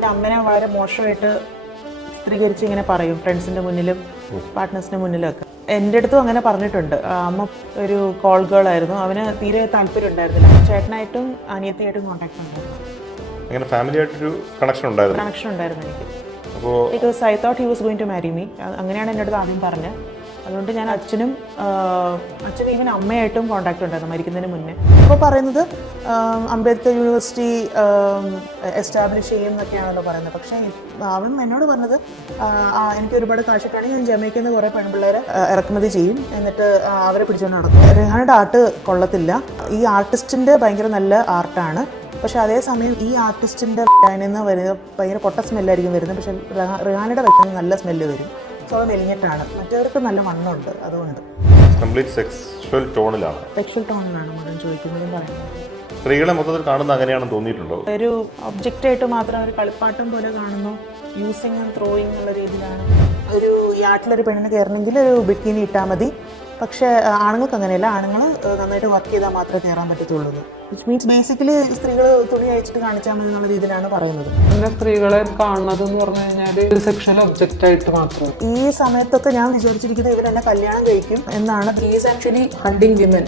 അവൻ്റെ അമ്മനെ വളരെ മോശമായിട്ട് ചിത്രീകരിച്ച് ഇങ്ങനെ പറയും ഫ്രണ്ട്സിൻ്റെ മുന്നിലും പാർട്ട്നേഴ്സിൻ്റെ മുന്നിലൊക്കെ. എൻ്റെ അടുത്തും അങ്ങനെ പറഞ്ഞിട്ടുണ്ട്. അമ്മ ഒരു കോൾ ഗേൾ ആയിരുന്നു, അവന് തീരെ താല്പര്യം ഉണ്ടായിരുന്നില്ല. ചേട്ടനായിട്ടും അനിയത്തിയായിട്ടും കോൺടാക്ട് ഉണ്ടായിരുന്നു. അങ്ങനെ ഫാമിലി ആയിട്ടൊരു കണക്ഷൻ ഉണ്ടായിരുന്നു എനിക്ക്. അപ്പോൾ because I thought he was going to marry me. അങ്ങനെയാണ് എൻ്റെ അടുത്ത് ആദ്യം പറഞ്ഞത്. അതുകൊണ്ട് ഞാൻ അച്ഛനും ഈവൻ അമ്മയായിട്ടും കോൺടാക്ട് ഉണ്ടായിരുന്നു മരിക്കുന്നതിന് മുന്നേ. അപ്പോൾ പറയുന്നത് അംബേദ്കർ യൂണിവേഴ്സിറ്റി എസ്റ്റാബ്ലിഷ് ചെയ്യുന്നൊക്കെയാണല്ലോ പറയുന്നത്. പക്ഷേ അവൻ എന്നോട് പറഞ്ഞത് എനിക്ക് ഒരുപാട് കാശിട്ടാണെങ്കിൽ ഞാൻ ജമൈക്കയിൽ നിന്ന് കുറേ പെൺപിള്ളേരെ ഇറക്കുമതി ചെയ്യും, എന്നിട്ട് അവരെ പിടിച്ചുകൊണ്ട് നടക്കും. റിഹാനയുടെ ആർട്ട് കൊള്ളത്തില്ല. ഈ ആർട്ടിസ്റ്റിൻ്റെ ഭയങ്കര നല്ല ആർട്ടാണ്. പക്ഷെ അതേസമയം ഈ ആർട്ടിസ്റ്റിൻ്റെ നിന്ന് വരുന്നത് ഭയങ്കര പൊട്ട സ്മെല്ലായിരിക്കും വരുന്നത്. പക്ഷെ റിഹാനയുടെ വെക്കുന്ന നല്ല സ്മെല്ല് വരും. സോ അത് മെലിഞ്ഞിട്ടാണ്. മറ്റവർക്ക് നല്ല വണ്ണമുണ്ട്. അതുകൊണ്ട് കംപ്ലീറ്റ് സെക്സ്വൽ ടോണിലാണ് മുഴുവൻ ചോദിക്കുന്നതും പറയുന്നത്. സ്ത്രീകളെ മൊത്തത്തിൽ കാണുന്നത് അങ്ങനെയാണെന്ന് തോന്നിയിട്ടുണ്ടോ? ഒരു ഒബ്ജക്റ്റായിട്ട് മാത്രം ഒരു കളിപ്പാട്ടം പോലെ കാണുന്നു. യൂസിങ് ആൻഡ് ത്രോയിങ് എന്നുള്ള രീതിയിലാണ്. ഒരു യാട്ടിലൊരു പെണ്ണിന് കയറണമെങ്കിൽ ഒരു ബിക്കിനി ഇട്ടാൽ മതി. പക്ഷേ ആണുങ്ങൾക്ക് അങ്ങനെയല്ല. ആണുങ്ങൾ നന്നായിട്ട് വർക്ക് ചെയ്താൽ മാത്രമേ കയറാൻ പറ്റത്തുള്ളൂ. വിച്ച് മീൻസ് ബേസിക്കലി സ്ത്രീകൾ തുണി അയച്ചിട്ട് കാണിച്ചാൽ മതി എന്നുള്ള രീതിയിലാണ് പറയുന്നത്. പിന്നെ സ്ത്രീകളെ കാണുന്നത് എന്ന് പറഞ്ഞു കഴിഞ്ഞാൽ ഒരു സെക്ഷൽ ഒബ്ജക്റ്റ് ആയിട്ട് മാത്രം. ഈ സമയത്തൊക്കെ ഞാൻ വിചാരിച്ചിരിക്കുന്നത് ഇവരെന്നെ കല്യാണം കഴിക്കും എന്നാണ്. He's actually hunting women.